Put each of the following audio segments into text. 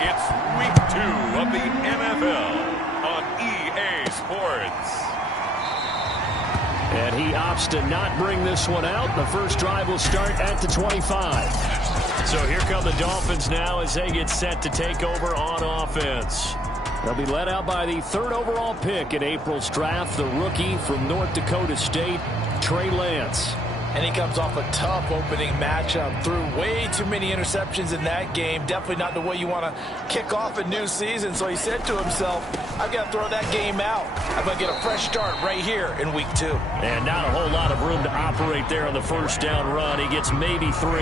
It's week 2 of the NFL on EA Sports. And he opts to not bring this one out. The first drive will start at the 25. So here come the Dolphins now as they get set to take over on offense. They'll be led out by the 3rd overall pick in April's draft, the rookie from North Dakota State, Trey Lance. And he comes off a tough opening matchup. Threw way too many interceptions in that game. Definitely not the way you want to kick off a new season. So he said to himself, I've got to throw that game out. I'm going to get a fresh start right here in week 2. And not a whole lot of room to operate there on the first down run. He gets maybe 3.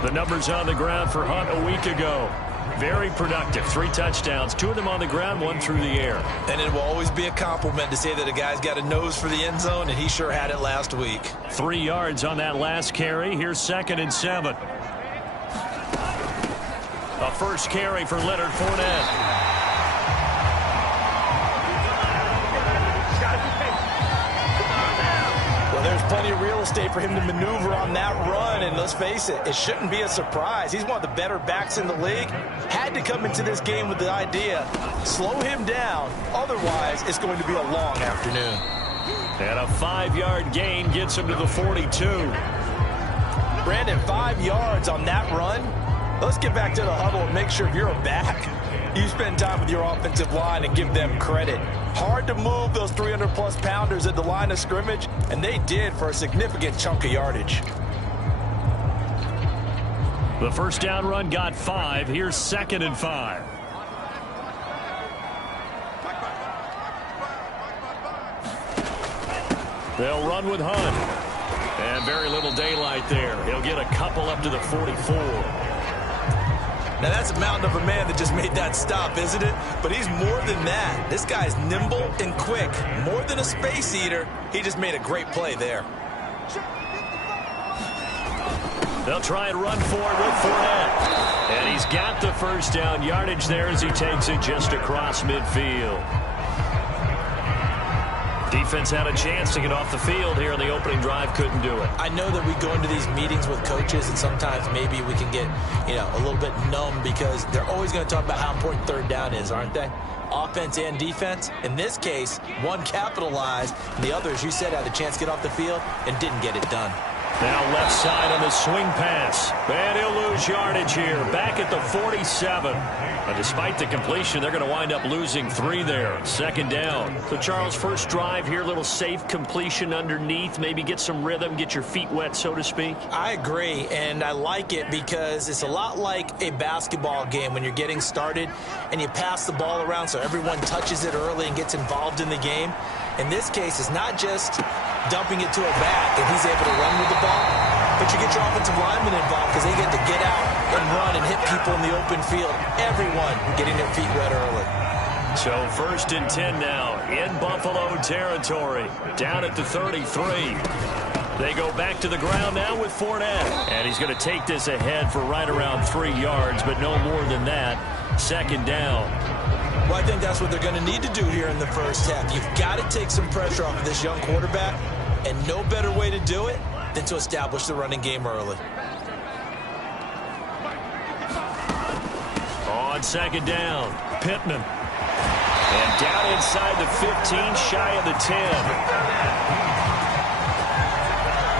The numbers on the ground for Hunt a week ago. Very productive. 3 touchdowns, 2 of them on the ground, 1 through the air. And it will always be a compliment to say that a guy's got a nose for the end zone, and he sure had it last week. 3 yards on that last carry. Here's 2nd and 7. A first carry for Leonard Fournette. There's plenty of real estate for him to maneuver on that run, and let's face it, it shouldn't be a surprise. He's one of the better backs in the league. Had to come into this game with the idea, slow him down, otherwise it's going to be a long afternoon. And a 5-yard gain gets him to the 42. Brandon, 5 yards on that run. Let's get back to the huddle and make sure if you're a back, you spend time with your offensive line and give them credit. Hard to move those 300-plus pounders at the line of scrimmage, and they did for a significant chunk of yardage. The first down run got 5. Here's 2nd and 5. They'll run with Hunt. And very little daylight there. He'll get a couple up to the 44. Now, that's a mountain of a man that just made that stop, isn't it? But he's more than that. This guy's nimble and quick. More than a space eater, he just made a great play there. They'll try and run forward with Fournette. And he's got the first down yardage there as he takes it just across midfield. Defense had a chance to get off the field here in the opening drive, couldn't do it. I know that we go into these meetings with coaches, and sometimes maybe we can get, a little bit numb because they're always going to talk about how important 3rd down is, aren't they? Offense and defense. In this case, one capitalized, and the other, as you said, had a chance to get off the field and didn't get it done. Now left side on the swing pass. And he'll lose yardage here. Back at the 47. But despite the completion, they're going to wind up losing 3 there. 2nd down. So, Charles, first drive here, little safe completion underneath. Maybe get some rhythm, get your feet wet, so to speak. I agree, and I like it because it's a lot like a basketball game when you're getting started and you pass the ball around so everyone touches it early and gets involved in the game. In this case, it's not just dumping it to a back and he's able to run with the ball, but you get your offensive linemen involved because they get to get out and run and hit people in the open field. Everyone getting their feet wet early. So 1st and 10 now in Buffalo territory, down at the 33. They go back to the ground now with Fournette, and he's going to take this ahead for right around 3 yards, but no more than that. 2nd down. Well, I think that's what they're going to need to do here in the first half. You've got to take some pressure off of this young quarterback, and no better way to do it than to establish the running game early. On 2nd down, Pittman. And down inside the 15, shy of the 10.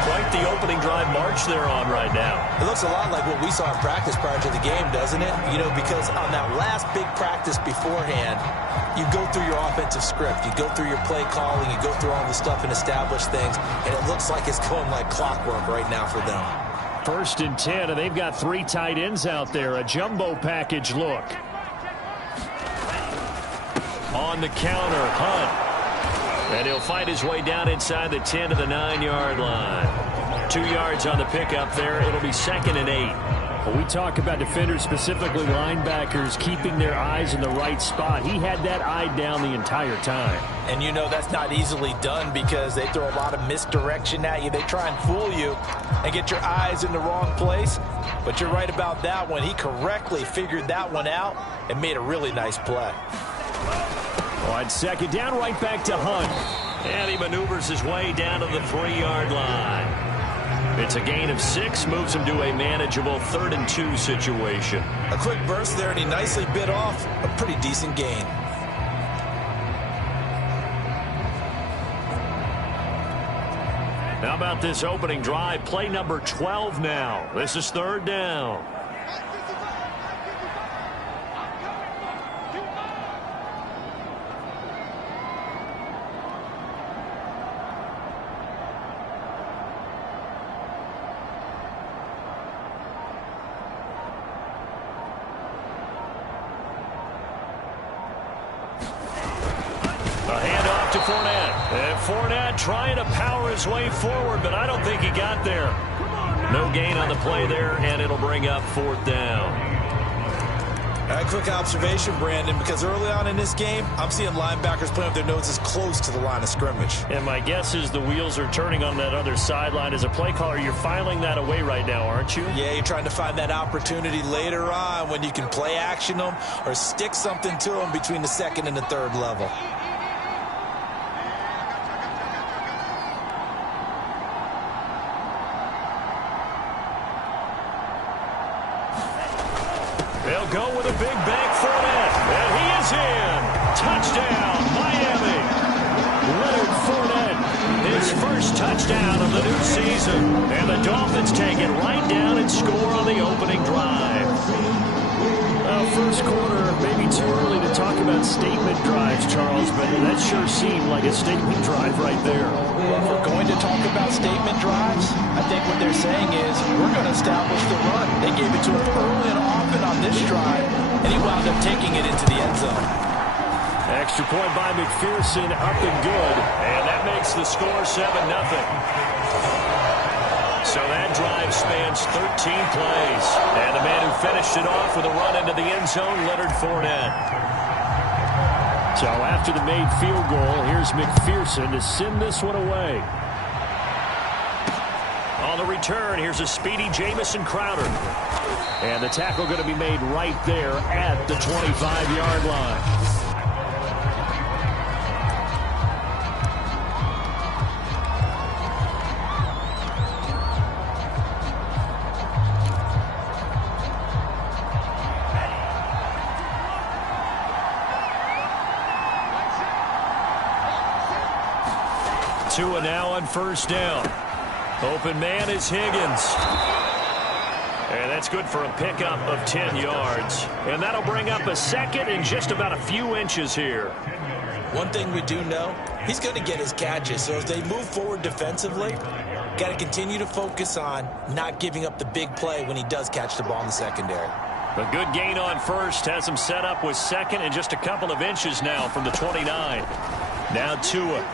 Quite the opening drive march they're on right now. It looks a lot like what we saw in practice prior to the game, doesn't it? Because on that last big practice beforehand, you go through your offensive script. You go through your play calling. You go through all the stuff and establish things. And it looks like it's going like clockwork right now for them. 1st and 10, and they've got 3 tight ends out there. A jumbo package look. On the counter, Hunt. And he'll fight his way down inside the 10 to the 9-yard line. 2 yards on the pickup there. It'll be 2nd and 8. When we talk about defenders, specifically linebackers, keeping their eyes in the right spot, he had that eye down the entire time. And that's not easily done because they throw a lot of misdirection at you. They try and fool you and get your eyes in the wrong place. But you're right about that one. He correctly figured that one out and made a really nice play. On 2nd down, right back to Hunt. And he maneuvers his way down to the 3-yard line. It's a gain of 6, moves him to a manageable 3rd and 2 situation. A quick burst there, and he nicely bit off a pretty decent gain. How about this opening drive? Play number 12 now. This is 3rd down. To Fournette. And Fournette trying to power his way forward, but I don't think he got there. No gain on the play there, and it'll bring up 4th down. A quick observation, Brandon, because early on in this game, I'm seeing linebackers playing with their noses close to the line of scrimmage. And my guess is the wheels are turning on that other sideline. As a play caller, you're filing that away right now, aren't you? Yeah, you're trying to find that opportunity later on when you can play action them or stick something to them between the 2nd and the 3rd level. They'll go with a big bank Fournette, and he is in. Touchdown, Miami. Leonard Fournette, his first touchdown of the new season. And the Dolphins take it right down and score on the opening drive. First quarter, maybe too early to talk about statement drives, Charles, but that sure seemed like a statement drive right there. Well, if we're going to talk about statement drives, I think what they're saying is we're going to establish the run. They gave it to him early and often on this drive, and he wound up taking it into the end zone. Extra point by McPherson, up and good, and that makes the score 7-0. So that drive spans 13 plays. And the man who finished it off with a run into the end zone, Leonard Fournette. So after the made field goal, here's McPherson to send this one away. On the return, here's a speedy Jamison Crowder. And the tackle going to be made right there at the 25-yard line. Tua now on 1st down. Open man is Higgins. And that's good for a pickup of 10 yards. And that'll bring up a 2nd and just about a few inches here. One thing we do know, he's going to get his catches. So as they move forward defensively, got to continue to focus on not giving up the big play when he does catch the ball in the secondary. A good gain on 1st has him set up with 2nd and just a couple of inches now from the 29. Now Tua.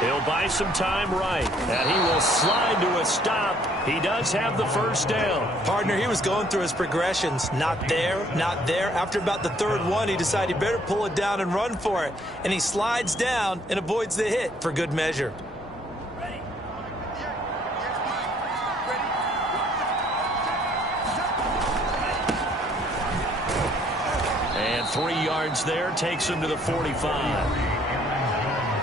He'll buy some time right, and he will slide to a stop. He does have the 1st down. Partner, he was going through his progressions. Not there, not there. After about the 3rd one, he decided he better pull it down and run for it. And he slides down and avoids the hit for good measure. And 3 yards there takes him to the 45.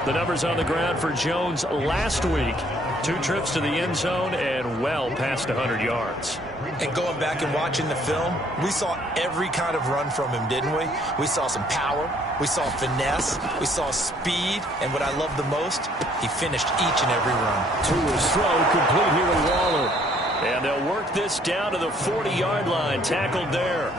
The numbers on the ground for Jones last week. 2 trips to the end zone and well past 100 yards. And going back and watching the film, we saw every kind of run from him, didn't we? We saw some power. We saw finesse. We saw speed. And what I love the most, he finished each and every run. Tua's throw complete here to Waller. And they'll work this down to the 40-yard line. Tackled there.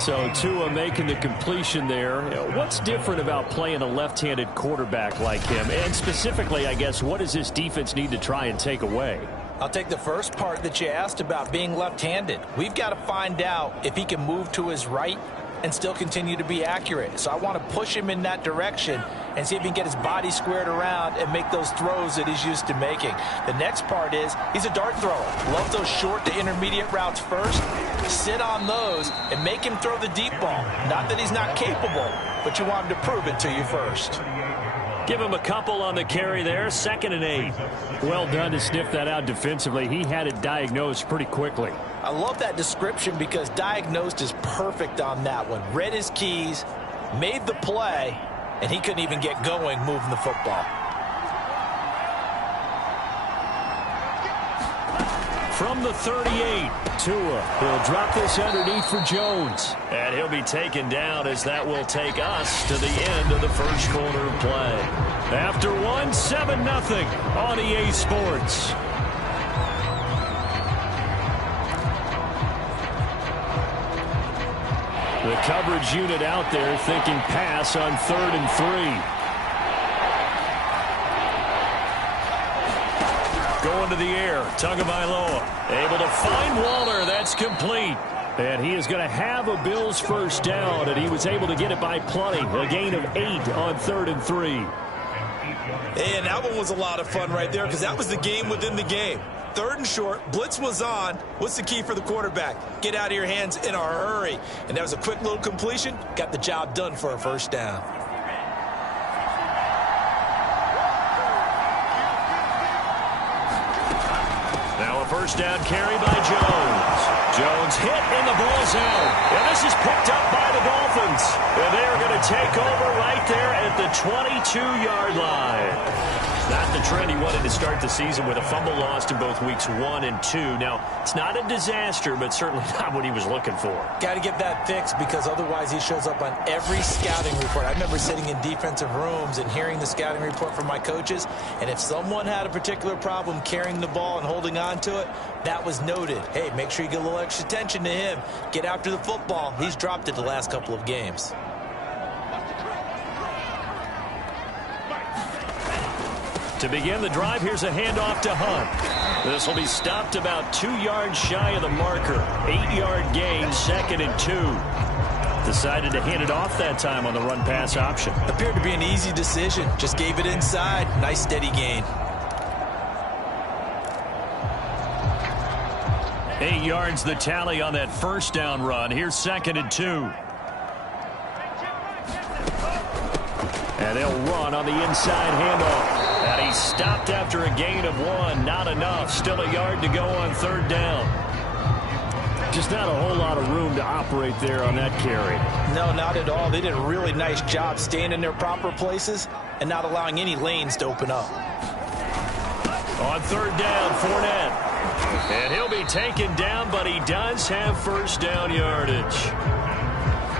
So Tua making the completion there. What's different about playing a left-handed quarterback like him? And specifically, I guess, what does this defense need to try and take away? I'll take the first part that you asked about being left-handed. We've got to find out if he can move to his right and still continue to be accurate. So I want to push him in that direction and see if he can get his body squared around and make those throws that he's used to making. The next part is he's a dart thrower. Love those short to intermediate routes first. Sit on those and make him throw the deep ball. Not that he's not capable, but you want him to prove it to you first. Give him a couple on the carry there. 2nd and 8. Well done to sniff that out defensively. He had it diagnosed pretty quickly. I love that description because diagnosed is perfect on that one. Read his keys, made the play, and he couldn't even get going moving the football. from the 38. Tua will drop this underneath for Jones. And he'll be taken down as that will take us to the end of the first quarter of play. After one, 7-0 on EA Sports. The coverage unit out there thinking pass on 3rd and 3. Going to the air, Tagovailoa able to find Waller. That's complete. And he is going to have a Bills first down, and he was able to get it by plenty. A gain of 8 on 3rd and 3. And that one was a lot of fun right there because that was the game within the game. 3rd and short, blitz was on. What's the key for the quarterback? Get out of your hands in a hurry. And that was a quick little completion. Got the job done for a first down. Now a first down carry by Jones. Jones hit and the ball's out. And this is picked up by the Dolphins. And they're going to take over right there at the 22-yard line. Not the trend he wanted to start the season with a fumble lost in both weeks 1 and 2. Now, it's not a disaster, but certainly not what he was looking for. Got to get that fixed because otherwise he shows up on every scouting report. I remember sitting in defensive rooms and hearing the scouting report from my coaches, and if someone had a particular problem carrying the ball and holding on to it, that was noted. Hey, make sure you get a little extra attention to him. Get after the football. He's dropped it the last couple of games. To begin the drive, here's a handoff to Hunt. This will be stopped about 2 yards shy of the marker. 8-yard gain, 2nd and 2. Decided to hand it off that time on the run-pass option. Appeared to be an easy decision. Just gave it inside. Nice steady gain. 8 yards the tally on that first down run. Here's 2nd and 2. And they'll run on the inside handoff. And he's stopped after a gain of 1. Not enough. Still a yard to go on 3rd down. Just not a whole lot of room to operate there on that carry. No, not at all. They did a really nice job staying in their proper places and not allowing any lanes to open up. On 3rd down, Fournette. And he'll be taken down, but he does have first down yardage.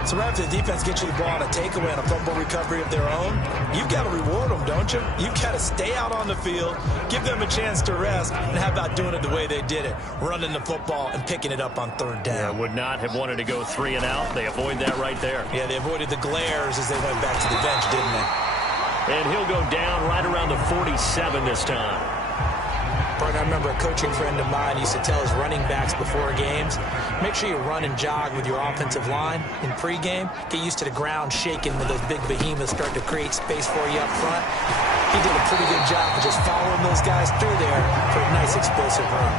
So right after the defense gets you the ball on a takeaway and a fumble recovery of their own, you've got to reward them, don't you? You've got to stay out on the field, give them a chance to rest, and how about doing it the way they did it, running the football and picking it up on 3rd down. Yeah, would not have wanted to go 3 and out. They avoid that right there. Yeah, they avoided the glares as they went back to the bench, didn't they? And he'll go down right around the 47 this time. Partner, I remember a coaching friend of mine used to tell his running backs before games, make sure you run and jog with your offensive line in pregame. Get used to the ground shaking when those big behemoths start to create space for you up front. He did a pretty good job of just following those guys through there for a nice explosive run.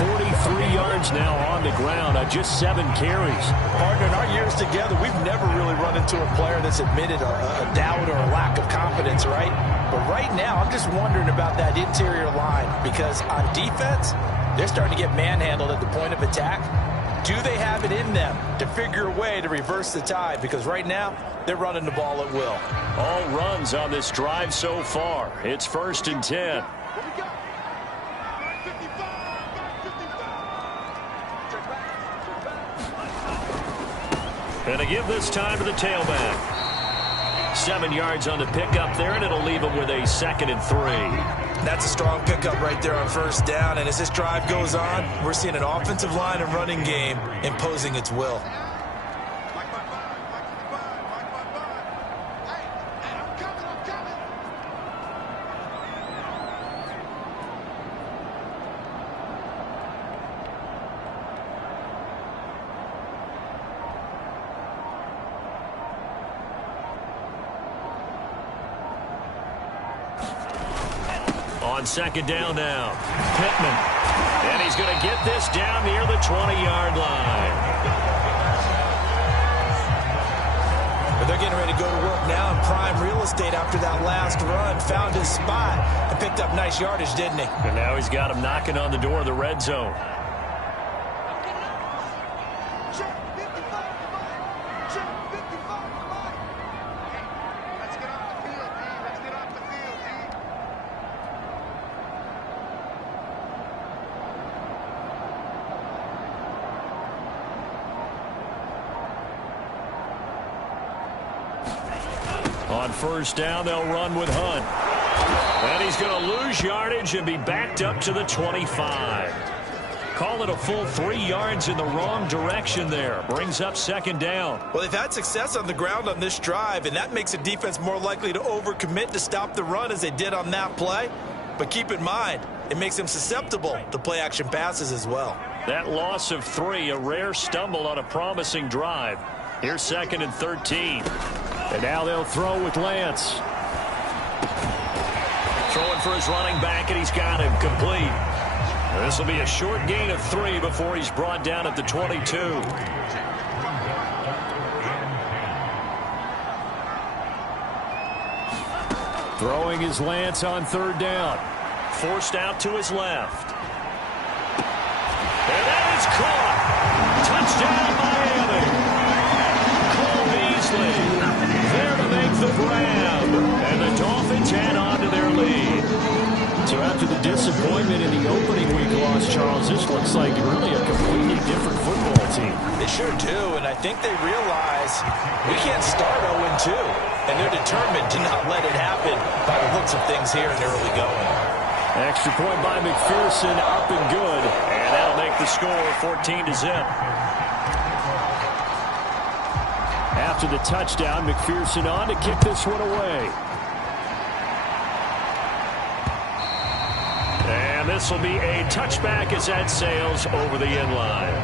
43 yards now on the ground on just 7 carries. Partner, in our years together, we've never really run into a player that's admitted a doubt or a lack of confidence, right? But right now, I'm just wondering about that interior line because on defense, they're starting to get manhandled at the point of attack. Do they have it in them to figure a way to reverse the tide? Because right now, they're running the ball at will. All runs on this drive so far. It's 1st and 10. And to give this time to the tailback. 7 yards on the pickup there, and it'll leave him with a 2nd and 3. That's a strong pickup right there on 1st down. And as this drive goes on, we're seeing an offensive line and running game imposing its will. On 2nd down now, Pittman. And he's going to get this down near the 20-yard line. But they're getting ready to go to work now in prime real estate after that last run. Found his spot and picked up nice yardage, didn't he? And now he's got him knocking on the door of the red zone. On first down, they'll run with Hunt. And he's going to lose yardage and be backed up to the 25. Call it a full 3 yards in the wrong direction there. Brings up second down. Well, they've had success on the ground on this drive, and that makes a defense more likely to overcommit to stop the run as they did on that play. But keep in mind, it makes them susceptible to play-action passes as well. That loss of 3, a rare stumble on a promising drive. Here's second and 13. And now they'll throw with Lance. Throwing for his running back, and he's got him complete. This will be a short gain of 3 before he's brought down at the 22. Throwing is Lance on third down. Forced out to his left. And that is caught. Touchdown, Miami. Cole Beasley there to make the grab. And the Dolphins add on to their lead. So after the disappointment in the opening week loss, Charles, this looks like really a completely different football team. They sure do, and I think they realize we can't start 0-2, and they're determined to not let it happen by the looks of things here in the early going. Extra point by McPherson, up and good, and that'll make the score 14-0. After the touchdown, McPherson on to kick this one away. And this will be a touchback as that sails over the end line.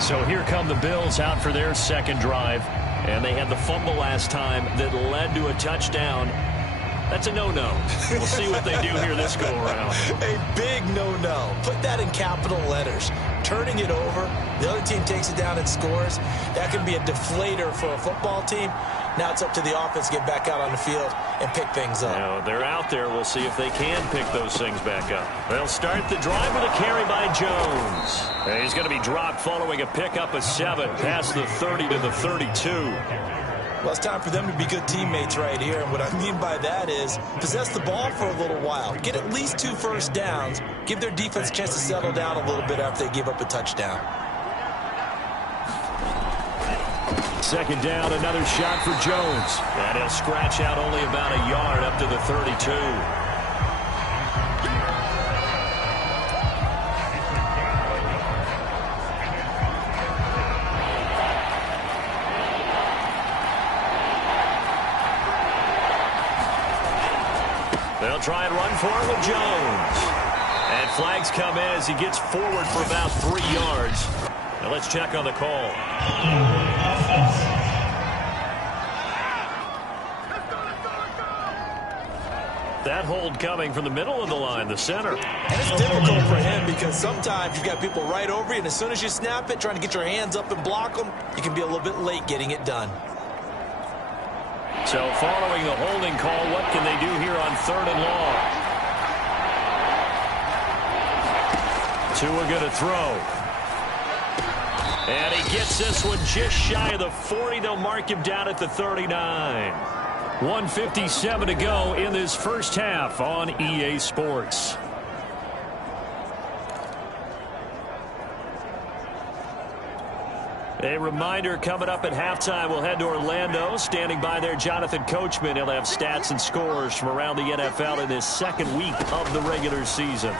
So here come the Bills out for their second drive. And they had the fumble last time that led to a touchdown. That's a no-no. We'll see what they do here this go-around. A big no-no. Put that in capital letters. Turning it over, the other team takes it down and scores. That can be a deflator for a football team. Now it's up to the offense to get back out on the field and pick things up. Now, they're out there. We'll see if they can pick those things back up. They'll start the drive with a carry by Jones. And he's going to be dropped following a pickup of 7 past the 30 to the 32. Well, it's time for them to be good teammates right here. And what I mean by that is possess the ball for a little while. Get at least 2 first downs. Give their defense a chance to settle down a little bit after they give up a touchdown. Second down, another shot for Jones. And he'll scratch out only about a yard up to the 32. They'll try and run for it with Jones. And flags come in as he gets forward for about 3 yards. Now let's check on the call. That hold coming from the middle of the line, the center. And it's difficult for him because sometimes you've got people right over you, and as soon as you snap it, trying to get your hands up and block them, you can be a little bit late getting it done. So following the holding call, what can they do here on 3rd and long? Tua going to throw. And he gets this one just shy of the 40. They'll mark him down at the 39. 1:57 to go in this first half on EA Sports. A reminder coming up at halftime, we'll head to Orlando. Standing by there, Jonathan Coachman. He'll have stats and scores from around the NFL in this second week of the regular season.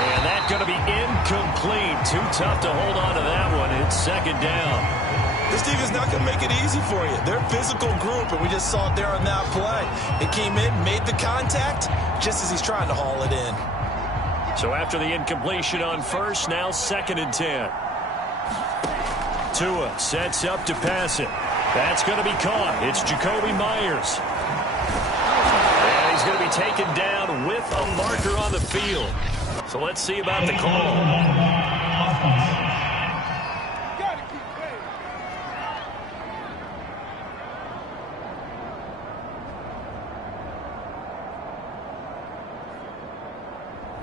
And that's going to be incomplete. Too tough to hold on to that one. It's second down. This defense not going to make it easy for you. They're a physical group, and we just saw it there on that play. It came in, made the contact, just as he's trying to haul it in. So after the incompletion on first, now 2nd and 10. Tua sets up to pass it. That's going to be caught. It's Jacoby Myers. And he's going to be taken down with a marker on the field. So let's see about the call.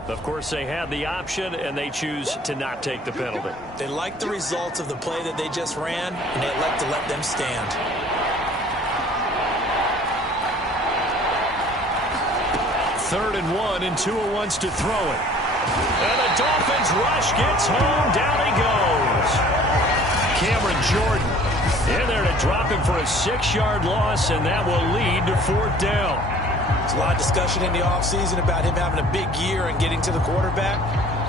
Of course, they had the option, and they choose to not take the penalty. They like the results of the play that they just ran, and they like to let them stand. Third and 1, and Tua wants to throw it. And the Dolphins rush, gets home, down he goes. Cameron Jordan In there to drop him for a 6-yard loss, and that will lead to 4th down. There's a lot of discussion in the offseason about him having a big year and getting to the quarterback.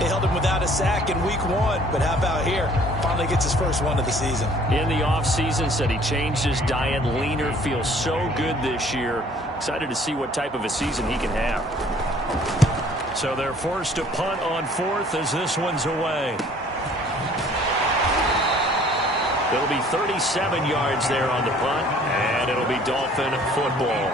They held him without a sack in week 1, but how about here? Finally gets his first one of the season. In the offseason, said he changed his diet, leaner, feels so good this year. Excited to see what type of a season he can have. So they're forced to punt on 4th as this one's away. It'll be 37 yards there on the punt, and it'll be Dolphin football.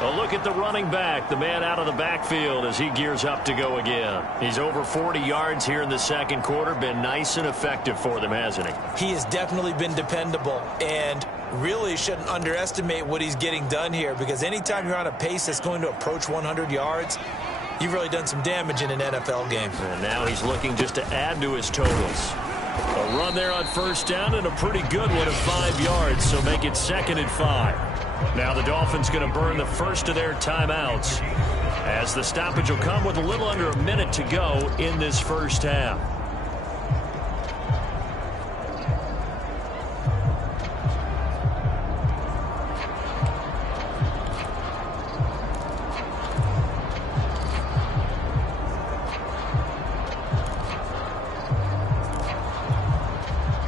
A look at the running back, the man out of the backfield as he gears up to go again. He's over 40 yards here in the second quarter. Been nice and effective for them, hasn't he? He has definitely been dependable, and really shouldn't underestimate what he's getting done here, because anytime you're on a pace that's going to approach 100 yards, you've really done some damage in an NFL game. And now he's looking just to add to his totals. A run there on 1st down and a pretty good one of 5 yards, so make it 2nd and 5. Now the Dolphins going to burn the first of their timeouts as the stoppage will come with a little under a minute to go in this first half.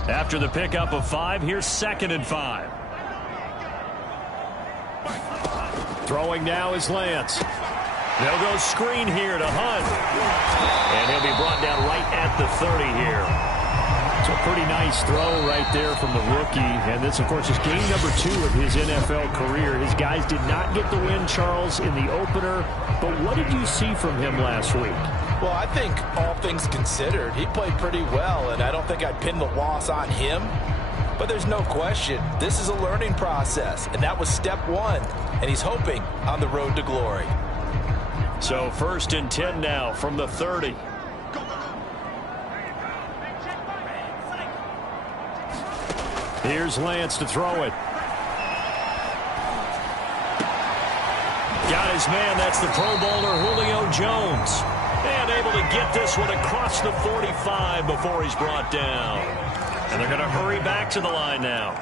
After the pickup of 5, here's 2nd and 5. Throwing now is Lance. They'll go screen here to Hunt. And he'll be brought down right at the 30 here. It's a pretty nice throw right there from the rookie. And this, of course, is game number 2 of his NFL career. His guys did not get the win, Charles, in the opener. But what did you see from him last week? Well, I think all things considered, he played pretty well, and I don't think I'd pin the loss on him. But there's no question, this is a learning process, and that was step 1, and he's hoping on the road to glory. So 1st and 10 now from the 30. Here's Lance to throw it. Got his man, that's the Pro Bowler Julio Jones. And able to get this one across the 45 before he's brought down. And they're going to hurry back to the line now.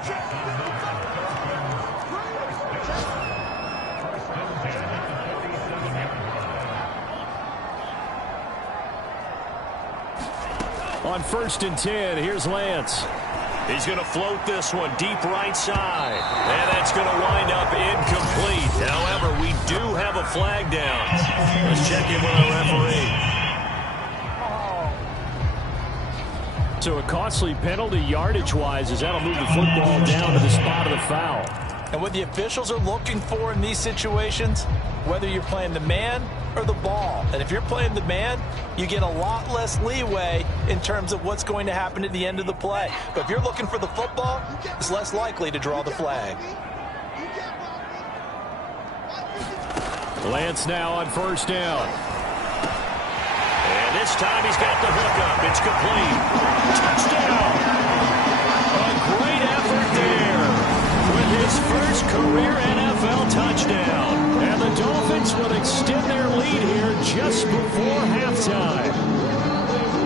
On 1st and 10, here's Lance. He's going to float this one deep right side. And that's going to wind up incomplete. However, we do have a flag down. Let's check in with our referee. So a costly penalty yardage-wise as that'll move the football down to the spot of the foul. And what the officials are looking for in these situations, whether you're playing the man or the ball. And if you're playing the man, you get a lot less leeway in terms of what's going to happen at the end of the play. But if you're looking for the football, it's less likely to draw the flag. Lance now on 1st down. And this time he's got the hookup. It's complete. Touchdown. A great effort there with his first career NFL touchdown. And the Dolphins will extend their lead here just before halftime.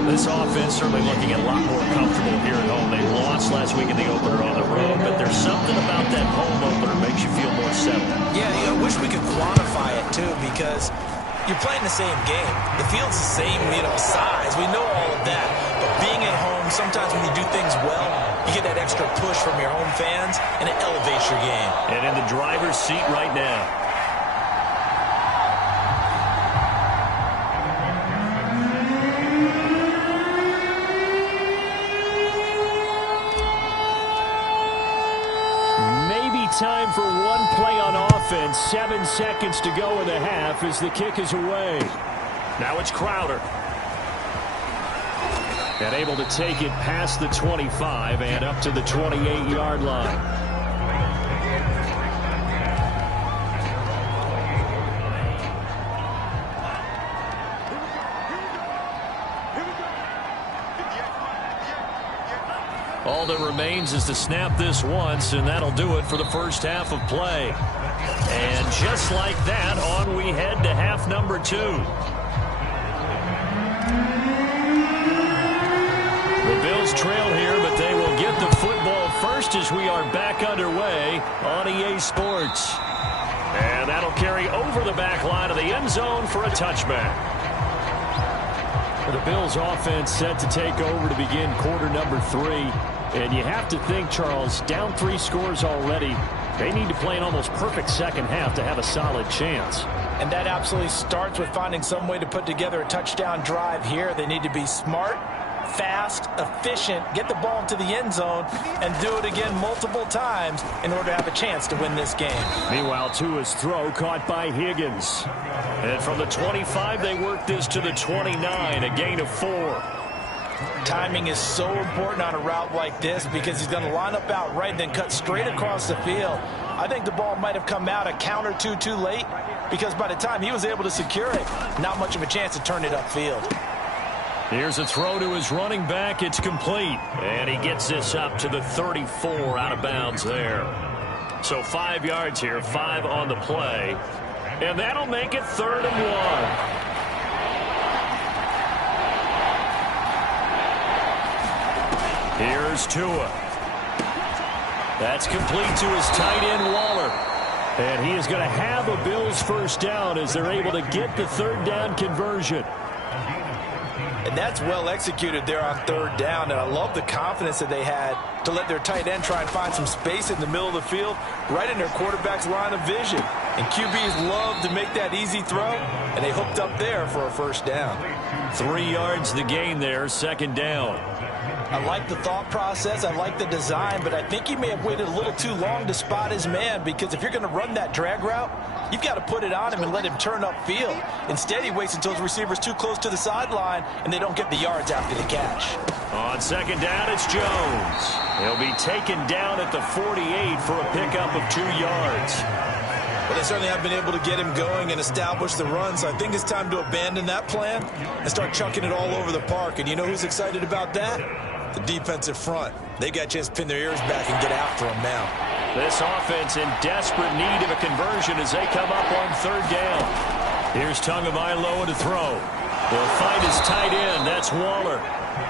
This offense certainly looking a lot more comfortable here at home. They lost last week in the opener on the road, but there's something about that home opener that makes you feel more settled. Yeah, I wish we could quantify it too, because you're playing the same game. The field's the same, size. We know all of that. But being at home, sometimes when you do things well, you get that extra push from your home fans, and it elevates your game. And in the driver's seat right now. Time for one play on offense. 7 seconds to go in the half as the kick is away. Now it's Crowder. And able to take it past the 25 and up to the 28-yard line. All that remains is to snap this once, and that'll do it for the first half of play. And just like that, on we head to half number 2. The Bills trail here, but they will get the football first first as we are back underway on EA Sports. And that'll carry over the back line of the end zone for a touchback. The Bills offense set to take over to begin quarter number 3. And you have to think, Charles, down 3 scores already. They need to play an almost perfect second half to have a solid chance. And that absolutely starts with finding some way to put together a touchdown drive here. They need to be smart, fast, efficient, get the ball into the end zone, and do it again multiple times in order to have a chance to win this game. Meanwhile, Tua's throw caught by Higgins. And from the 25, they work this to the 29, a gain of 4. Timing is so important on a route like this because he's going to line up out right and then cut straight across the field. I think the ball might have come out a count or two too late because by the time he was able to secure it, not much of a chance to turn it upfield. Here's a throw to his running back. It's complete. And he gets this up to the 34 out of bounds there. So 5 yards here, 5 on the play. And that'll make it 3rd and 1. Here's Tua. That's complete to his tight end, Waller. And he is going to have a Bills first down as they're able to get the 3rd down conversion. And that's well executed there on 3rd down. And I love the confidence that they had to let their tight end try and find some space in the middle of the field, right in their quarterback's line of vision. And QBs love to make that easy throw, and they hooked up there for a first down. 3 yards the gain there, 2nd down. I like the thought process. I like the design, but I think he may have waited a little too long to spot his man because if you're going to run that drag route, you've got to put it on him and let him turn upfield. Instead, he waits until his receiver's too close to the sideline, and they don't get the yards after the catch. On 2nd down, it's Jones. He'll be taken down at the 48 for a pickup of 2 yards. Well, they certainly have been able to get him going and establish the run, so I think it's time to abandon that plan and start chucking it all over the park. And you know who's excited about that? The defensive front. They got a chance to pin their ears back and get after him now. This offense in desperate need of a conversion as they come up on 3rd down. Here's Tagovailoa to throw. They'll find his tight end. That's Waller.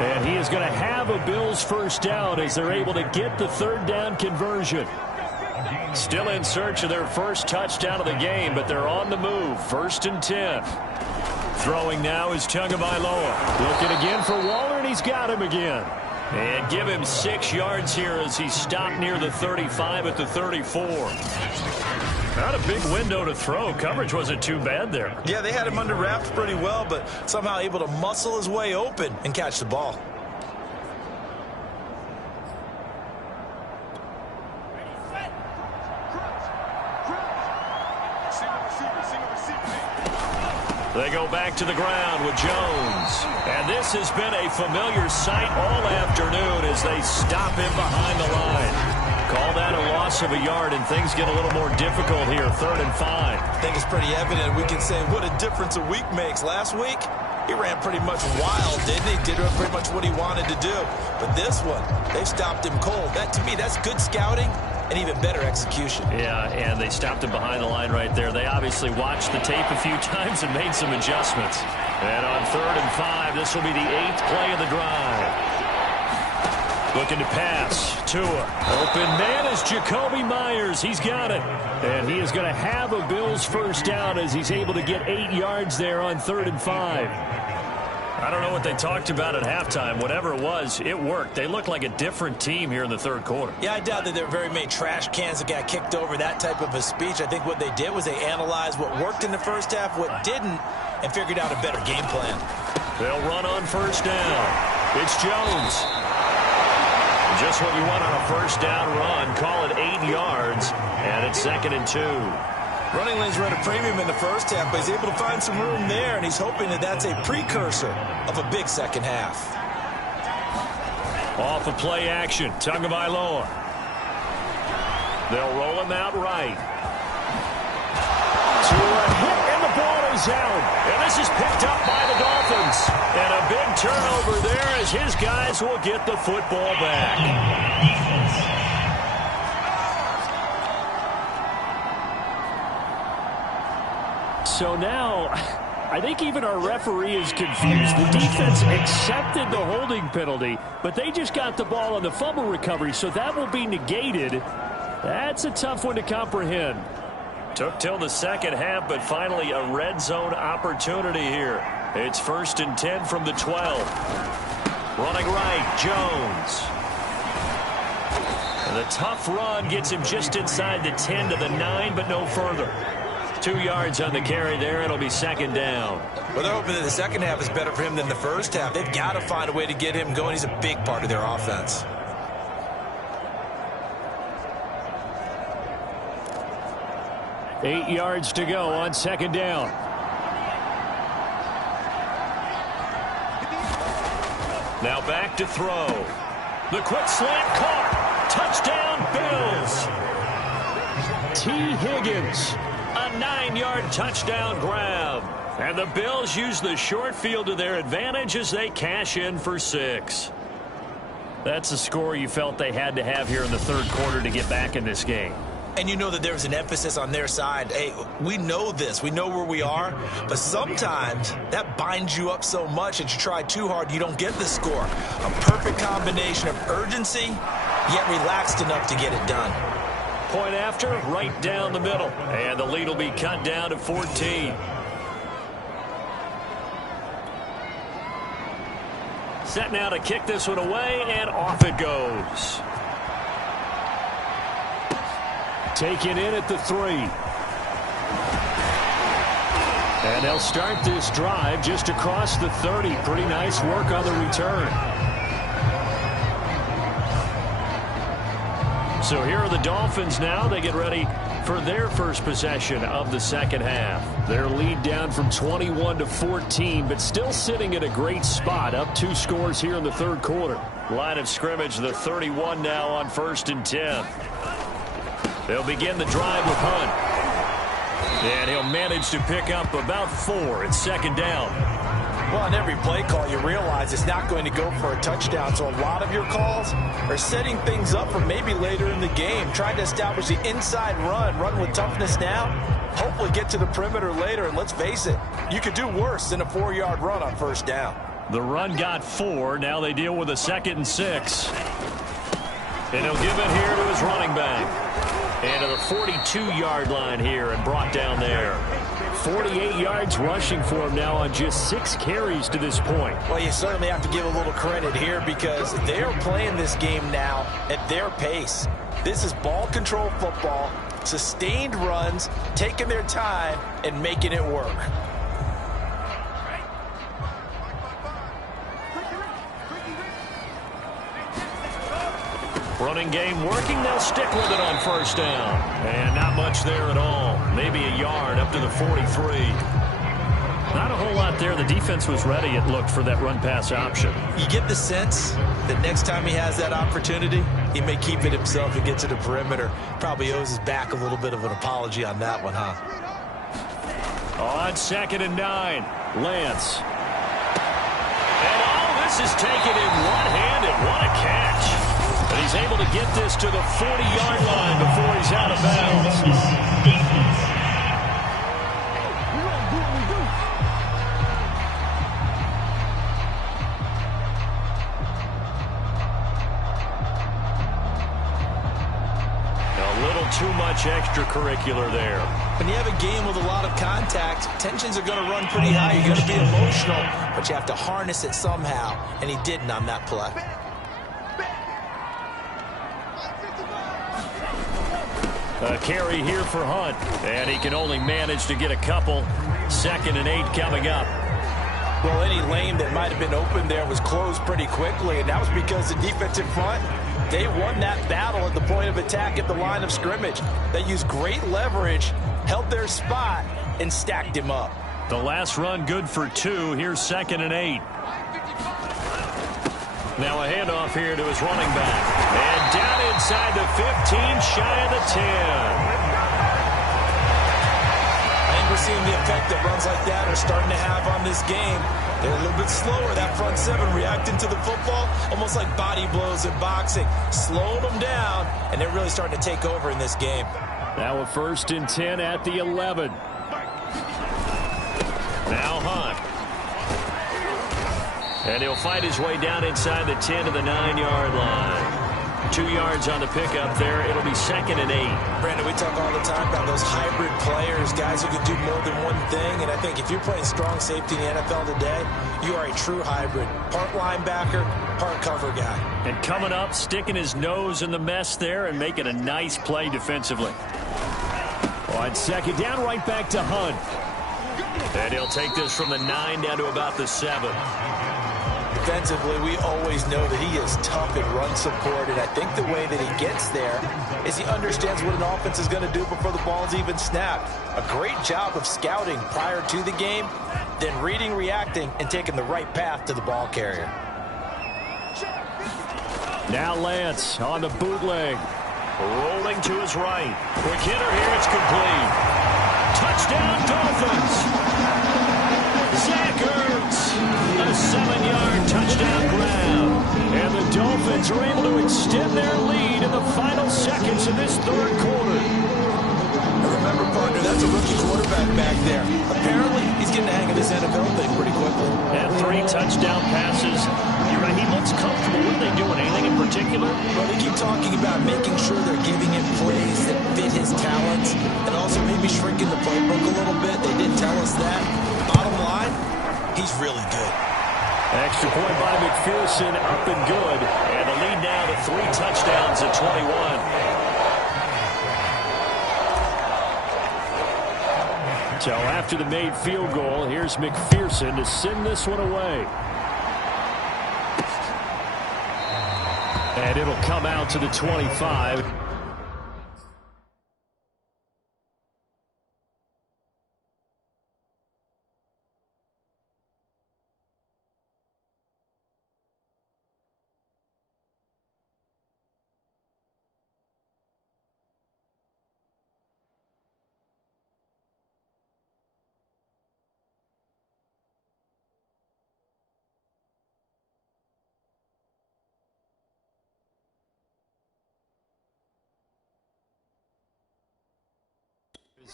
And he is going to have a Bills first down as they're able to get the 3rd down conversion. Still in search of their first touchdown of the game, but they're on the move. 1st and 10. Throwing now is Tagovailoa. Looking again for Waller, and he's got him again. And give him 6 yards here as he stopped near the 35 at the 34. Not a big window to throw. Coverage wasn't too bad there. Yeah, they had him under wraps pretty well, but somehow able to muscle his way open and catch the ball. They go back to the ground with Jones. And this has been a familiar sight all afternoon as they stop him behind the line. Call that a loss of a yard, and things get a little more difficult here, 3rd and 5. I think it's pretty evident. We can say what a difference a week makes. Last week, he ran pretty much wild, didn't he? Did pretty much what he wanted to do. But this one, they stopped him cold. That, to me, that's good scouting and even better execution. Yeah, and they stopped him behind the line right there. They obviously watched the tape a few times and made some adjustments. And on 3rd and 5, this will be the 8th play of the drive. Looking to pass. Tua. Open man is Jacoby Myers. He's got it. And he is going to have a Bills first down as he's able to get 8 yards there on 3rd and 5. I don't know what they talked about at halftime. Whatever it was, it worked. They look like a different team here in the 3rd quarter. Yeah, I doubt that there were very many trash cans that got kicked over, that type of a speech. I think what they did was they analyzed what worked in the first half, what didn't, and figured out a better game plan. They'll run on 1st down. It's Jones. Just what you want on a 1st down run. Call it 8 yards, and it's 2nd and 2. Running lanes were at a premium in the first half, but he's able to find some room there, and he's hoping that that's a precursor of a big second half. Off of play action, Tagovailoa. They'll roll him out right. Tua hit, and the ball is out. And this is picked up by the Dolphins. And a big turnover there as his guys will get the football back. So now I think even our referee is confused. The defense accepted the holding penalty, but they just got the ball on the fumble recovery, so that will be negated. That's a tough one to comprehend. Took till the second half, but finally a red zone opportunity here. It's 1st and 10 from the 12. Running right, Jones. And the tough run gets him just inside the 10 to the 9, but no further. 2 yards on the carry there. It'll be 2nd down. Well, they're hoping that the second half is better for him than the first half. They've got to find a way to get him going. He's a big part of their offense. Eight yards to go on 2nd down. Now back to throw. The quick slant caught. Touchdown, Bills. T. Higgins. A 9-yard touchdown grab. And the Bills use the short field to their advantage as they cash in for 6. That's a score you felt they had to have here in the third quarter to get back in this game. And you know that there's an emphasis on their side. Hey, we know this. We know where we are. But sometimes that binds you up so much that you try too hard, you don't get the score. A perfect combination of urgency, yet relaxed enough to get it done. Point after, right down the middle. And the lead will be cut down to 14. Set now to kick this one away, and off it goes. Taken in at the 3. And they'll start this drive just across the 30. Pretty nice work on the return. So here are the Dolphins now. They get ready for their first possession of the second half. Their lead down from 21 to 14, but still sitting at a great spot. Up 2 scores here in the third quarter. Line of scrimmage, the 31 now on 1st and 10. They'll begin the drive with Hunt. And he'll manage to pick up about 4. It's 2nd down. Well, on every play call, you realize it's not going to go for a touchdown. So a lot of your calls are setting things up for maybe later in the game. Trying to establish the inside run with toughness now. Hopefully get to the perimeter later. And let's face it, you could do worse than a 4-yard run on 1st down. The run got 4. Now they deal with a 2nd and 6. And he'll give it here to his running back. And to the 42-yard line here and brought down there. 48 yards rushing for him now on just 6 carries to this point. Well, you certainly have to give a little credit here because they're playing this game now at their pace. This is ball control football, sustained runs, taking their time and making it work. Running game working. They'll stick with it on 1st down. And not much there at all. Maybe a yard up to the 43. Not a whole lot there. The defense was ready, it looked, for that run-pass option. You get the sense that next time he has that opportunity, he may keep it himself and get to the perimeter. Probably owes his back a little bit of an apology on that one, huh? On 2nd and 9, Lance. And all this is taken in one-handed. What a catch. And he's able to get this to the 40-yard line before he's out of bounds. A little too much extracurricular there. When you have a game with a lot of contact, tensions are going to run pretty high. You're going to be emotional, but you have to harness it somehow, and he didn't on that play. A carry here for Hunt, and he can only manage to get a couple. 2nd and 8 coming up. Well, any lane that might have been open there was closed pretty quickly, and that was because the defensive front, they won that battle at the point of attack at the line of scrimmage. They used great leverage, held their spot, and stacked him up. The last run good for 2. Here's 2nd and 8. Now a handoff here to his running back. And down inside the 15, shy of the 10. I think we're seeing the effect that runs like that are starting to have on this game. They're a little bit slower, that front 7 reacting to the football, almost like body blows in boxing. Slowing them down, and they're really starting to take over in this game. Now a 1st and 10 at the 11. Now Hunt. And he'll fight his way down inside the 10 to the 9-yard line. 2 yards on the pickup there. It'll be 2nd and 8. Brandon, we talk all the time about those hybrid players, guys who can do more than one thing. And I think if you're playing strong safety in the NFL today, you are a true hybrid. Part linebacker, part cover guy. And coming up, sticking his nose in the mess there and making a nice play defensively. On 2nd down, right back to Hunt. And he'll take this from the 9 down to about the 7. Defensively, we always know that he is tough in run support, and I think the way that he gets there is he understands what an offense is going to do before the ball's even snapped. A great job of scouting prior to the game, then reading, reacting, and taking the right path to the ball carrier. Now Lance on the bootleg. Rolling to his right. Quick hitter here, it's complete. Touchdown, Dolphins! Zach Ertz, a 7-yard touchdown grab. And the Dolphins are able to extend their lead in the final seconds of this 3rd quarter. And remember, partner, that's a rookie quarterback back there. Apparently, he's getting the hang of this NFL thing pretty quickly. And 3 touchdown passes. You're right, he looks comfortable. What are they doing? Anything in particular? Well, they keep talking about making sure they're giving him plays that fit his talents and also maybe shrinking the playbook a little bit. They did tell us that. Bottom line, he's really good. Extra point by McPherson, up and good. And the lead now to 3 touchdowns at 21. So after the made field goal, here's McPherson to send this one away. And it'll come out to the 25.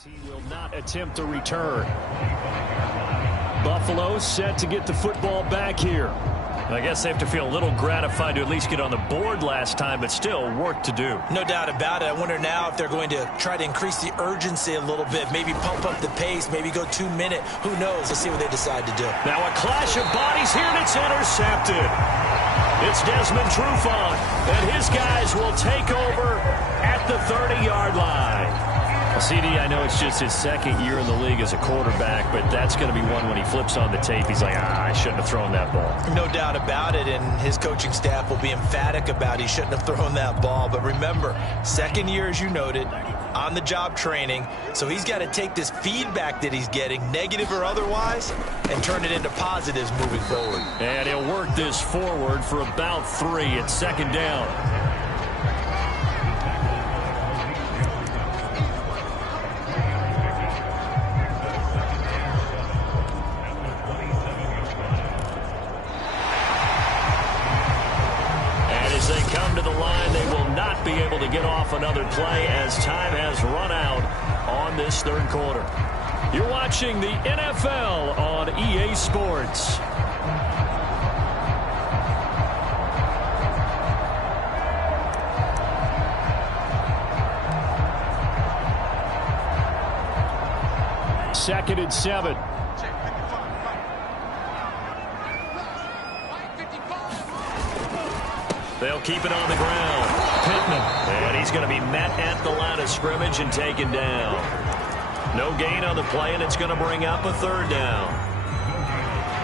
He will not attempt a return. Buffalo set to get the football back here. I guess they have to feel a little gratified to at least get on the board last time, but still work to do. No doubt about it. I wonder now if they're going to try to increase the urgency a little bit, maybe pump up the pace, maybe go 2-minute. Who knows? Let's see what they decide to do. Now a clash of bodies here, and it's intercepted. It's Desmond Trufant, and his guys will take over at the 30-yard line. Well, CD, I know it's just his 2nd year in the league as a quarterback, but that's going to be one when he flips on the tape. He's like, I shouldn't have thrown that ball. No doubt about it, and his coaching staff will be emphatic about he shouldn't have thrown that ball. But remember, 2nd year, as you noted, on-the-job training, so he's got to take this feedback that he's getting, negative or otherwise, and turn it into positives moving forward. And he'll work this forward for about 3 at 2nd down. Be able to get off another play as time has run out on this 3rd quarter. You're watching the NFL on EA Sports. Second and 7. They'll keep it on the ground. Pittman. And he's going to be met at the line of scrimmage and taken down. No gain on the play, and it's going to bring up a 3rd down.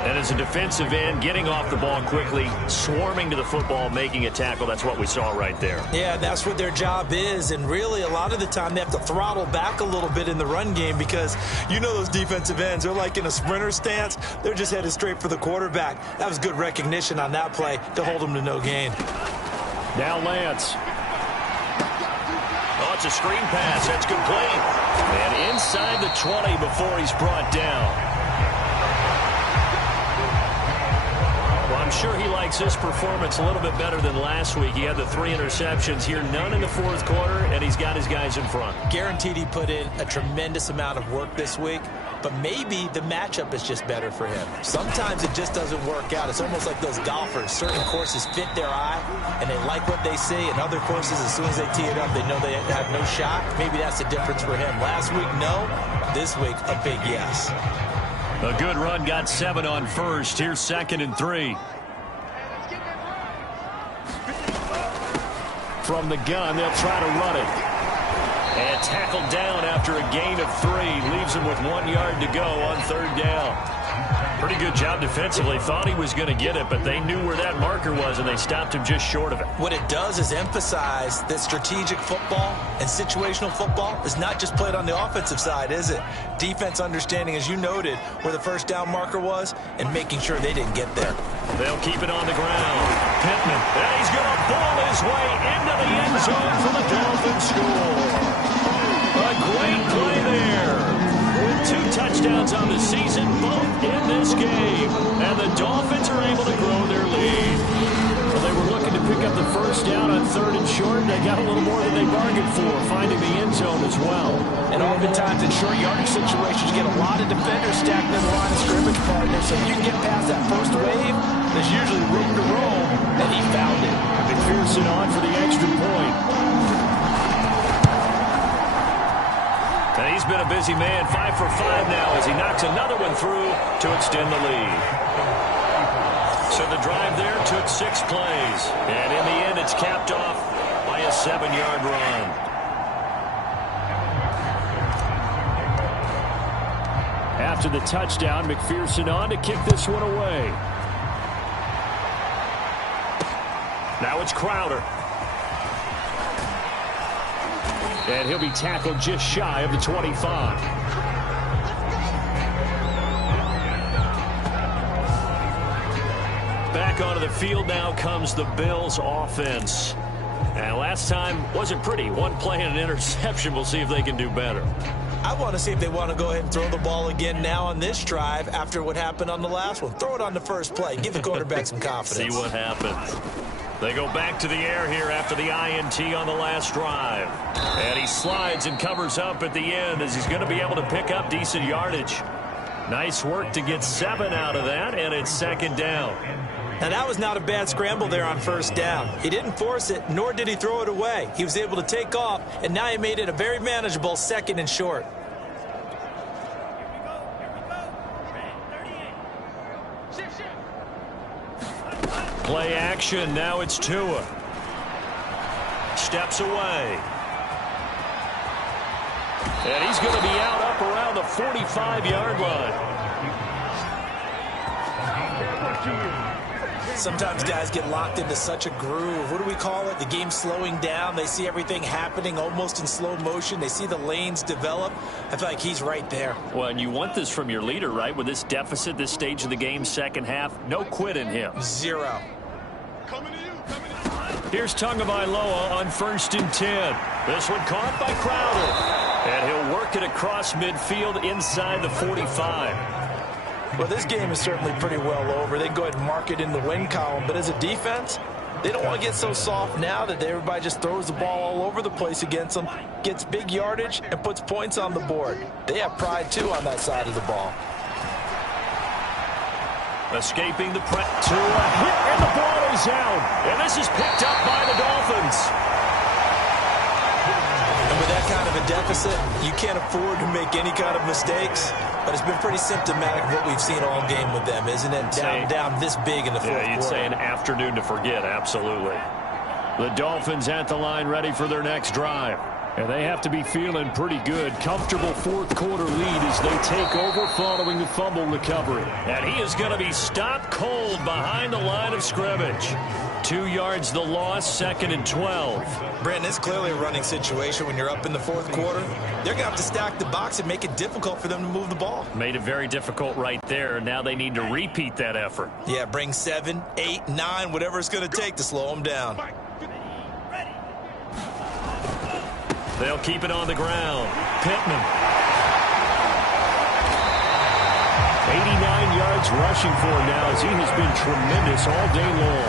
And as a defensive end, getting off the ball quickly, swarming to the football, making a tackle, that's what we saw right there. Yeah, that's what their job is, and really a lot of the time they have to throttle back a little bit in the run game because you know those defensive ends, they're like in a sprinter stance. They're just headed straight for the quarterback. That was good recognition on that play to hold them to no gain. Now Lance. Oh, it's a screen pass. That's complete. And inside the 20 before he's brought down. Well, I'm sure he likes this performance a little bit better than last week. He had the 3 interceptions here, none in the 4th quarter, and he's got his guys in front. Guaranteed he put in a tremendous amount of work this week. but maybe the matchup is just better for him. Sometimes it just doesn't work out. It's almost like those golfers. Certain courses fit their eye, and they like what they see, and other courses, as soon as they tee it up, they know they have no shot. Maybe that's the difference for him. Last week, no. This week, a big yes. A good run, got 7 on first. Here's 2nd and 3. From the gun, they'll try to run it. And tackled down after a gain of 3. Leaves him with 1 yard to go on 3rd down. Pretty good job defensively. Thought he was going to get it, but they knew where that marker was, and they stopped him just short of it. What it does is emphasize that strategic football and situational football is not just played on the offensive side, is it? Defense understanding, as you noted, where the first down marker was and making sure they didn't get there. They'll keep it on the ground. Pittman, and he's going to ball his way into the end zone for the Dolphins score. A great play there. With 2 touchdowns on the season, both in this game. And the Dolphins are able to grow their lead. Well, they were looking to pick up the first down on 3rd and short. They got a little more than they bargained for, finding the end zone as well. And oftentimes in short yardage situations, you get a lot of defenders stacked in the line of scrimmage partners. So if you can get past that first wave, there's usually room to roam, and he found it. McPherson on for the extra point. And he's been a busy man, 5 for 5 now as he knocks another one through to extend the lead. So the drive there took 6 plays. And in the end, it's capped off by a 7-yard run. After the touchdown, McPherson on to kick this one away. Now it's Crowder. And he'll be tackled just shy of the 25. Back onto the field now comes the Bills offense. And last time wasn't pretty. 1 play and an interception. We'll see if they can do better. I want to see if they want to go ahead and throw the ball again now on this drive after what happened on the last one. Throw it on the first play. Give the quarterback some confidence. See what happens. They go back to the air here after the INT on the last drive. And he slides and covers up at the end as he's going to be able to pick up decent yardage. Nice work to get 7 out of that, and it's 2nd down. Now, that was not a bad scramble there on 1st down. He didn't force it, nor did he throw it away. He was able to take off, and now he made it a very manageable 2nd and short. Play action. Now it's Tua. Steps away. And he's going to be out up around the 45-yard line. Sometimes guys get locked into such a groove. What do we call it? The game's slowing down. They see everything happening almost in slow motion. They see the lanes develop. I feel like he's right there. Well, and you want this from your leader, right? With this deficit, this stage of the game, 2nd half, no quit in him. 0. Here's Tagovailoa on 1st and 10. This one caught by Crowder. And he'll work it across midfield inside the 45. Well, this game is certainly pretty well over. They can go ahead and mark it in the win column. But as a defense, they don't want to get so soft now that everybody just throws the ball all over the place against them, gets big yardage, and puts points on the board. They have pride, too, on that side of the ball. Escaping the press to a hit, and the ball is out. And this is picked up by the Dolphins. And with that kind of a deficit, you can't afford to make any kind of mistakes. But it's been pretty symptomatic of what we've seen all game with them, isn't it? Down this big in the fourth quarter. You'd say an afternoon to forget, absolutely. The Dolphins at the line ready for their next drive. And they have to be feeling pretty good. Comfortable 4th quarter lead as they take over following the fumble recovery. And he is going to be stopped cold behind the line of scrimmage. 2 yards the loss, 2nd and 12. Brandon, it's clearly a running situation when you're up in the 4th quarter. They're going to have to stack the box and make it difficult for them to move the ball. Made it very difficult right there. Now they need to repeat that effort. Yeah, bring 7, 8, 9, whatever it's going to take to slow them down. They'll keep it on the ground. Pittman. 89 yards rushing for him now as he has been tremendous all day long.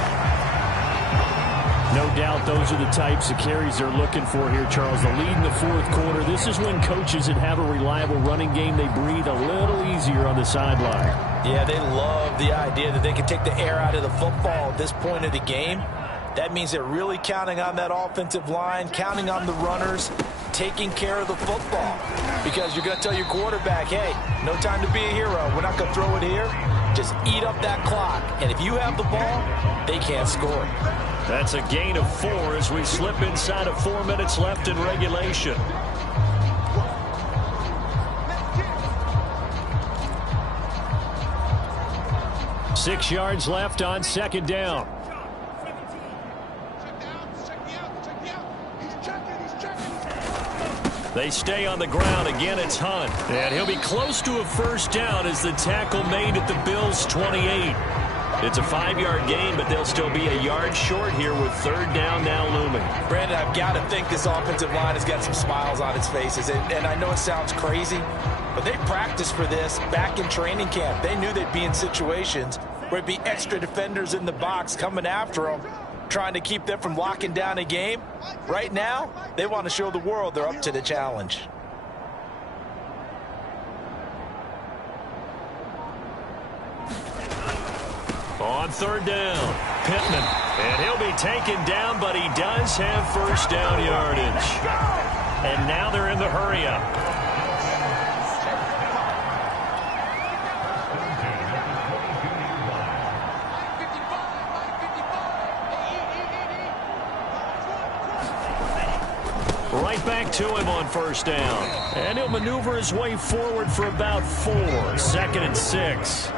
No doubt those are the types of carries they're looking for here, Charles. The lead in the fourth quarter. This is when coaches that have a reliable running game, they breathe a little easier on the sideline. Yeah, they love the idea that they can take the air out of the football at this point of the game. That means they're really counting on that offensive line, counting on the runners, taking care of the football. Because you're going to tell your quarterback, hey, no time to be a hero. We're not going to throw it here. Just eat up that clock. And if you have the ball, they can't score. That's a gain of 4 as we slip inside of 4 minutes left in regulation. Six yards left on second down. They stay on the ground. Again, it's Hunt. And he'll be close to a first down as the tackle made at the Bills' 28. It's a 5-yard gain, but they'll still be a yard short here with third down now looming. Brandon, I've got to think this offensive line has got some smiles on its faces. And I know it sounds crazy, but they practiced for this back in training camp. They knew they'd be in situations where it'd be extra defenders in the box coming after them, trying to keep them from locking down a game. Right now, they want to show the world they're up to the challenge. On third down, Pittman. And he'll be taken down, but he does have first down yardage. And now they're in the hurry-up. Right back to him on first down. And he'll maneuver his way forward for about 4. Second and 6.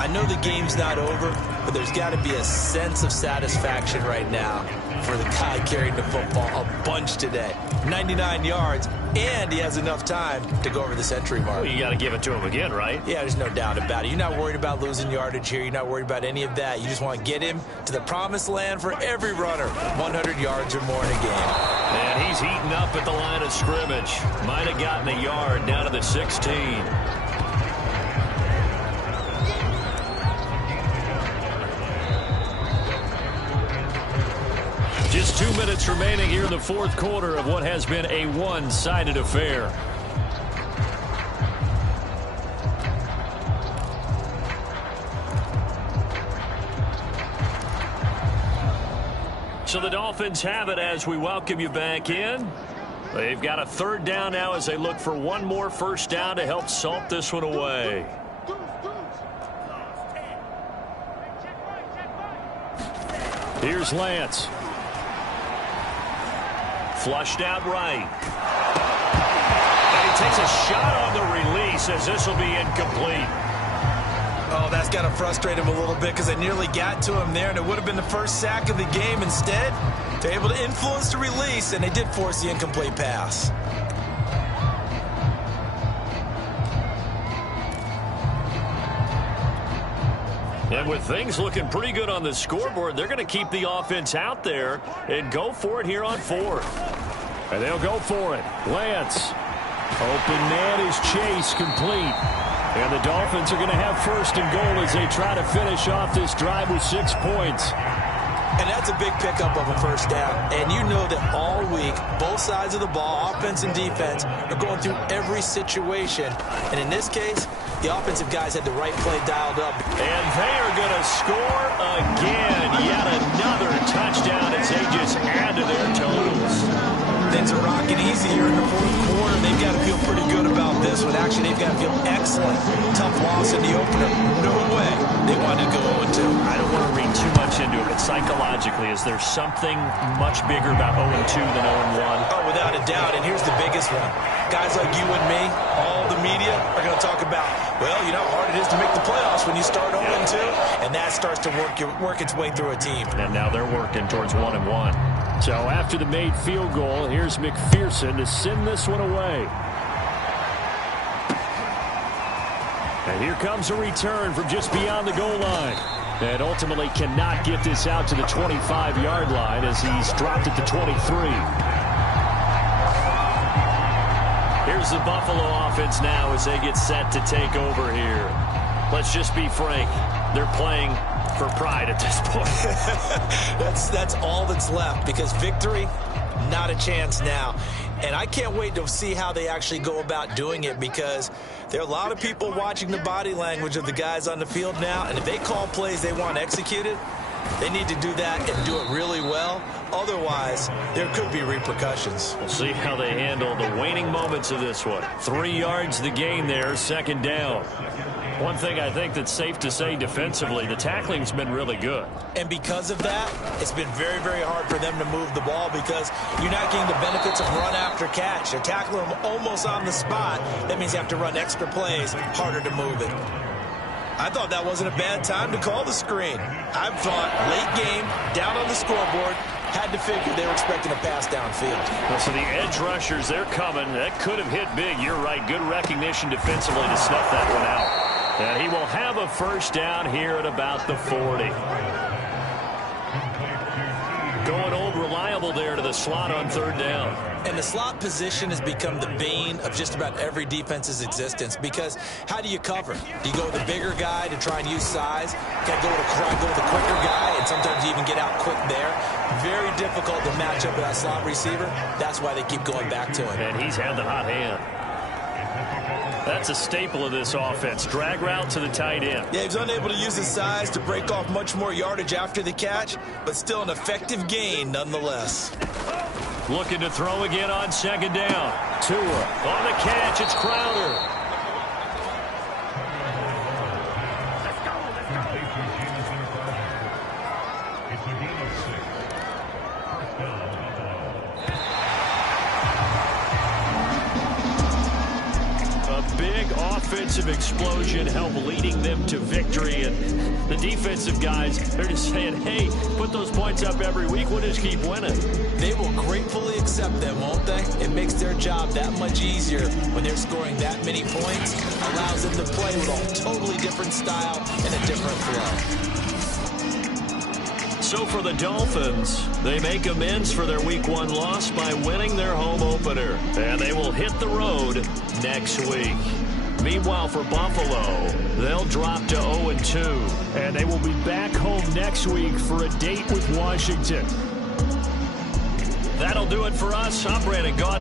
I know the game's not over, but there's got to be a sense of satisfaction right now for the guy carrying the football a bunch today. 99 yards, and he has enough time to go over the century mark. Well, you got to give it to him again, right? Yeah, there's no doubt about it. You're not worried about losing yardage here. You're not worried about any of that. You just want to get him to the promised land for every runner. 100 yards or more in a game. And he's heating up at the line of scrimmage. Might have gotten a yard down to the 16. Just 2 minutes remaining here in the fourth quarter of what has been a one-sided affair. So the Dolphins have it as we welcome you back in. They've got a third down now as they look for one more first down to help salt this one away. Here's Lance. Flushed out right. And he takes a shot on the release as this will be incomplete. Oh, that's got to frustrate him a little bit because they nearly got to him there, and it would have been the first sack of the game. Instead, they're able to influence the release, and they did force the incomplete pass. And with things looking pretty good on the scoreboard, they're going to keep the offense out there and go for it here on fourth. And they'll go for it. Lance. Open man is Chase, complete. And the Dolphins are going to have first and goal as they try to finish off this drive with 6 points. And that's a big pickup of a first down. And you know that all week, both sides of the ball, offense and defense, are going through every situation. And in this case, the offensive guys had the right play dialed up. And they are going to score again. Yet another touchdown as they just add to their totals. Things are rocking easy here in the fourth quarter. They've got to feel pretty good about this one. Actually, they've got to feel excellent. Tough loss in the opener. No way they wanted to go 0-2. I don't want to read too much into it, but psychologically, is there something much bigger about 0-2 than 0-1? Oh, without a doubt. And here's the biggest one. Guys like you and me, all the media, are going to talk about, well, you know how hard it is to make the playoffs when you start 0-2, and that starts to work its way through a team. And now they're working towards 1-1. So after the made field goal, here's McPherson to send this one away. And here comes a return from just beyond the goal line. And ultimately cannot get this out to the 25-yard line as he's dropped it to 23. Here's the Buffalo offense now as they get set to take over here. Let's just be frank. They're playing for pride at this point. That's all that's left, because victory, not a chance now. And I can't wait to see how they actually go about doing it, because there are a lot of people watching the body language of the guys on the field now, and if they call plays they want executed, they need to do that and do it really well. Otherwise, there could be repercussions. We'll see how they handle the waning moments of this one. 3 yards the gain there, second down. One thing I think that's safe to say defensively, the tackling's been really good. And because of that, it's been very, very hard for them to move the ball, because you're not getting the benefits of run after catch. They're tackling them almost on the spot. That means you have to run extra plays, harder to move it. I thought that wasn't a bad time to call the screen. I thought late game, down on the scoreboard, had to figure they were expecting a pass downfield. Well, so the edge rushers, they're coming. That could have hit big. You're right. Good recognition defensively to snuff that one out. And he will have a first down here at about the 40. Going old reliable there to the slot on third down. And the slot position has become the bane of just about every defense's existence, because how do you cover? Do you go with the bigger guy to try and use size? Can I go with a quicker guy, and sometimes you even get out quick there? Very difficult to match up with that slot receiver. That's why they keep going back to him. And he's had the hot hand. That's a staple of this offense. Drag route to the tight end. Yeah, he was unable to use his size to break off much more yardage after the catch, but still an effective gain nonetheless. Looking to throw again on second down. Tua on the catch. It's Crowder. Offensive explosion help leading them to victory, and the defensive guys, they're just saying, hey, put those points up every week, we'll just keep winning. They will gratefully accept them, won't they? It makes their job that much easier when they're scoring that many points. Allows them to play with a totally different style and a different flow. So for the Dolphins, they make amends for their Week 1 loss by winning their home opener, and they will hit the road next week. Meanwhile, for Buffalo, they'll drop to 0-2. And they will be back home next week for a date with Washington. That'll do it for us. I'm Brandon Gaudin.